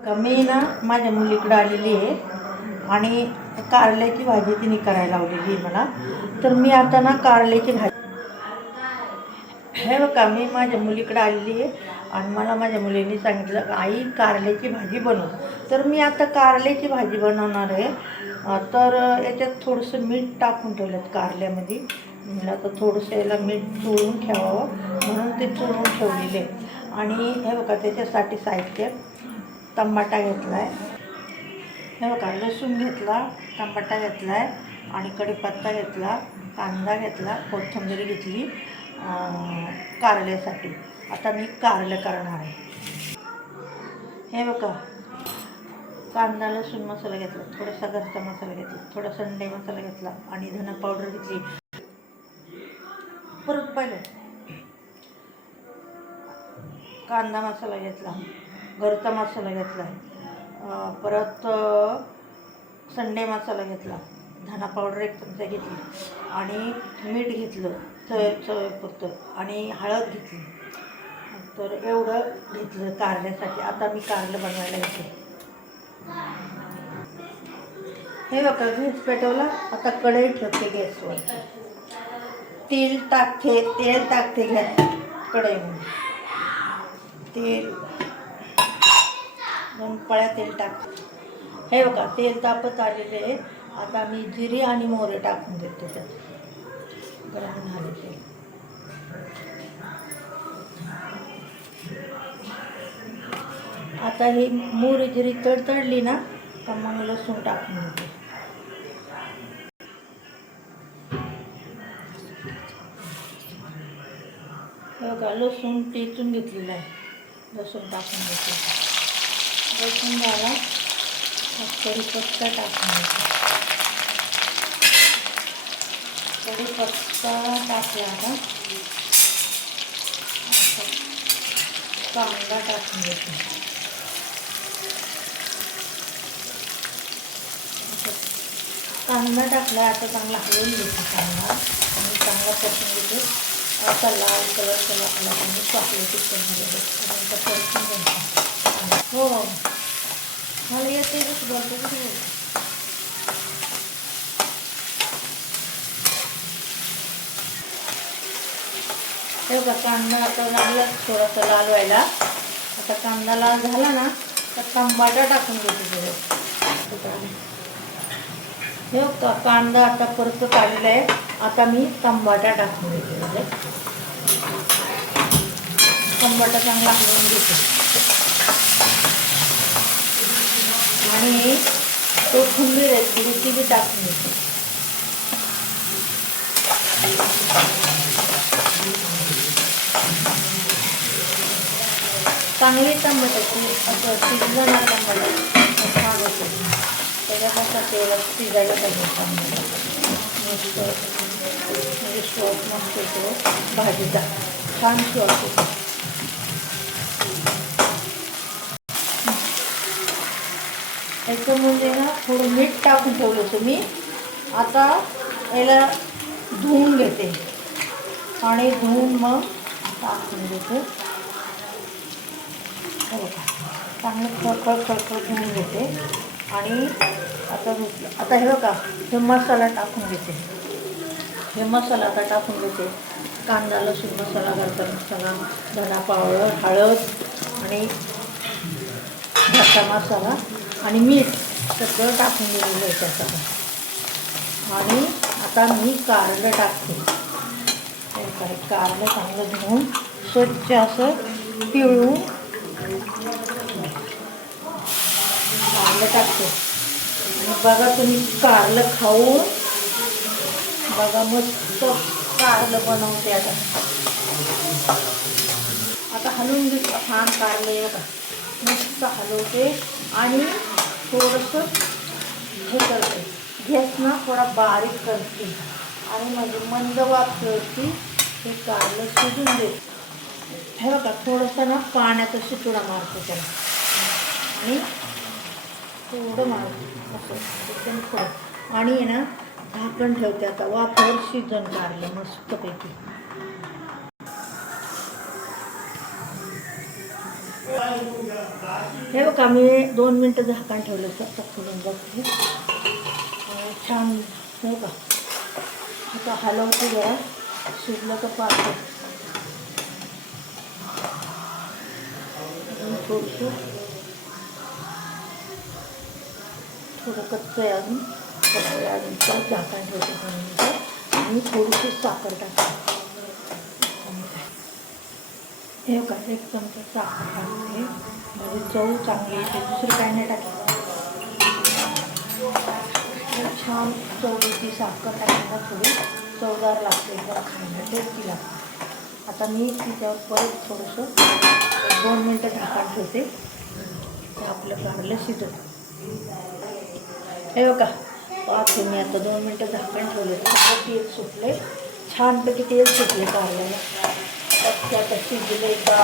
मी ना माझ्या मुलीकडे आलेली आहे आणि कारल्याची भाजी तिने करायला लावलेली आहे मला. तर मी आता ना कारल्याची भाजी हे बघा, मी माझ्या मुलीकडे आलेली आहे आणि मला माझ्या मुलीने सांगितलं आई कारल्याची भाजी बनव. तर मी आता कारल्याची भाजी बनवणार आहे. तर याच्यात थोडंसं मीठ टाकून ठेवलं कारल्यामध्ये. मला तर थोडंसं याला मीठ चोळून ठेवावं म्हणून ते चोळून ठेवलेले. आणि हे बघा, त्याच्यासाठी साहित्य टमाटा घेतला आहे, हे बघा लसूण घेतला, टमाटा घेतला आहे आणि कढीपत्ता घेतला, कांदा घेतला, कोथिंबीर घेतली कारल्यासाठी. आता मी कारलं करणार आहे. हे बघा, कांदा लसूण मसाला घेतला, थोडासा घरचा मसाला घेतला, थोडा संडे मसाला घेतला आणि धना पावडर घेतली. परत पाहिलं कांदा मसाला घेतला, घरचा मसाला घेतला, परत संडे मसाला घेतला, धना पावडर 1 चमचा घेतली आणि मीठ घेतलं चवीपुरतं आणि हळद घेतली. तर एवढं घेतलं कारल्यासाठी. आता मी कारलं बनवायला घेते. हे बघा, गॅस पेटवला. आता कढई ठेवते गॅसवर. तेल टाकते घ्या कढईमध्ये. तेल 2 पळ्या तेल टाकते. हे बघा, तेल तापत आलेले आहे. आता मी जिरे आणि मोहरी टाकून देते. त्यात गरम झाले तेल. आता ही मोहरी जिरी तडतडली ना तर मग लसूण टाकून देते. हे बघा, लसूण टेचून घेतलेलं आहे. लसूण टाकून देते. लसूण झाला कढीपत्ता टाकून देते. कढीपत्ता टाकला ना कांदा टाकून देते. कांदा टाकला. आता चांगला हलवून घेते कांदा आणि चांगला परतून घेते. असा लाल कलर आपला आणि चॉकलेटी कलर नंतर परतून घ्यायचा. हो, मला येतेच बोलतो कुठे. हे बघा, कांदा आता लागला थोडासा लाल व्हायला. आता कांदा लाल झाला ना तर टमाटा टाकून घेते. हे बघा, कांदा आता परतत आलेला आहे. आता मी टमाटा टाकून घेते. टमाटा चांगला हलवून घेते आणि कोथिंबीर आहे थोडी ती बी टाकून घेते. चांगली टमाट्याची असं शिजलं ना टमाटा छान होते. त्याच्यापासून तेलात शिजायला पाहिजे टमाटा. मस्त म्हणजे स्वाद मस्त होतो भाजीचा, छान स्वाद होतो. याच्यामध्ये ना थोडं मीठ टाकून ठेवलं होतं मी. आता याला धुवून घेते आणि धुवून मग टाकून देते. चांगलं खळखळ धुवून घेते आणि आता हे बघा, हे मसाला टाकून घेते. हे मसाला आता टाकून घेते. कांदा लसूण मसाला, घरचा मसाला, धना पावडर, हळद आणि घरचा मसाला आणि मीठ सगळं टाकून दिलेलं आहे त्याच्यात. आणि आता मी कारलं टाकते. कारलं चांगलं धुवून स्वच्छ असं पिळून कारलं टाकते. आणि बघा, तुम्ही कारलं खाऊन बघा, मस्त कारलं बनवते. आता हलवून घेते. छान कारलं आहे बघा, मस्त हलवते आणि थोडंसं हे करते. गॅस ना थोडा बारीक करते आणि म्हणजे मंद वाफ ठेवते. हे कारलं शिजून देते. हे बघा, थोडंसं ना पाण्याचा शितोडा मारते त्याला आणि थोडं मारते असं एकदम थोडं आणि आहे ना झाकण ठेवते. आता वाफेवर शिजून कारलं मस्तपैकी. हे बघा मी 2 मिनटं झाकण ठेवलं सत्ता खोलून बघते. छान हो का. आता हलवते जरा, शिजलं तर पाहतो. थोडं कच्चं आहे अजून. झाकण ठेवते 2 मिनटं आणि थोडीशी साखर टाकते. हे का 1 चमचा साखर टाकते म्हणजे चव चांगली येते. दुसरं काय नाही टाकलं. छान चव येते. साखर टाकायला थोडी चवदार लागते, एकदम खायला टेस्टी लागते. आता मी तिच्यावर परत थोडंसं 2 मिनटं झाकण ठेवते. ते आपलं कारलं शिजत. हे बघा पाहते मी आता 2 मिनटं झाकण ठेवले. सगळं तेल सुटले, छानपैकी तेल सुटले कारल्याला. आता शिजले का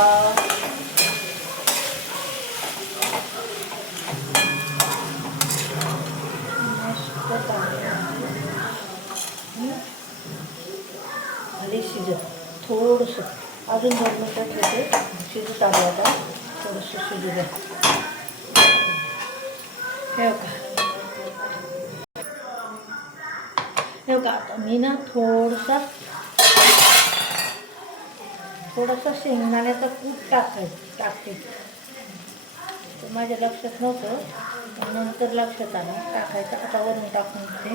मस्त खाली शिजत. थोडंसं अजून 2 मिनटं ठेवते. शिजत आलं आता, थोडंसं शिजू द्या. हे बघा आता मी ना थोडासा शेंगदाण्याचा कूट टाकते. तर माझ्या लक्षात नव्हतं, नंतर लक्षात आलं टाकायचं. आता वरून टाकून ते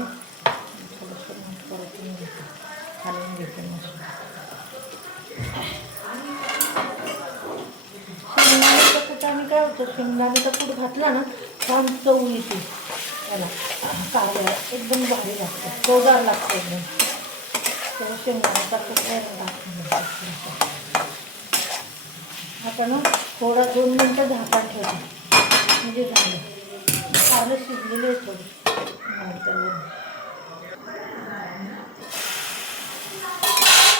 थोडंसं परत घालून घेते मस्त. शेंगदाण्याचा कुटाने काय होतं, शेंगदाण्याचा कूट घातला ना छान चव येते त्याला. कारल्याला एकदम भारी लागतं, चवदार लागतं एकदम. तेव्हा शेंगदाण्याचा कूट टाकून आता ना थोडा 2 मिनटं झाकण ठेवते म्हणजे झालं. कारलं शिजलेलं आहे थोडं.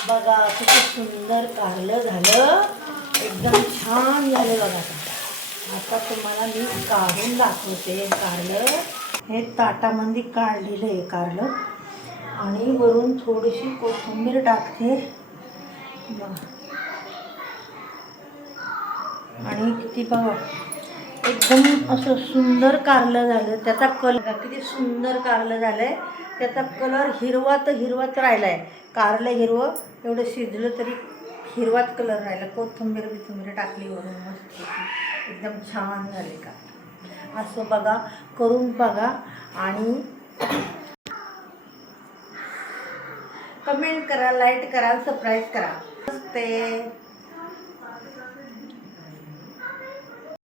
बघा किती सुंदर कारलं झालं, एकदम छान झालं बघा. आता तुम्हाला मी काढून दाखवते कारलं. हे ताटामध्ये काढलेलं आहे कारलं आणि वरून थोडीशी कोथिंबीर टाकते आणि किती बघा एकदम असं सुंदर कारलं झालं. त्याचा कलर किती सुंदर कारलं झालं आहे. त्याचा कलर हिरवाच राहिला आहे. कारलं हिरवं एवढं शिजलं तरी हिरवाच कलर राहिला. कोथिंबीर टाकली वरून मस्त एकदम छान झाले का. असं बघा करून बघा आणि कमेंट करा, लाईक करा, सबस्क्राईब करा. नमस्ते.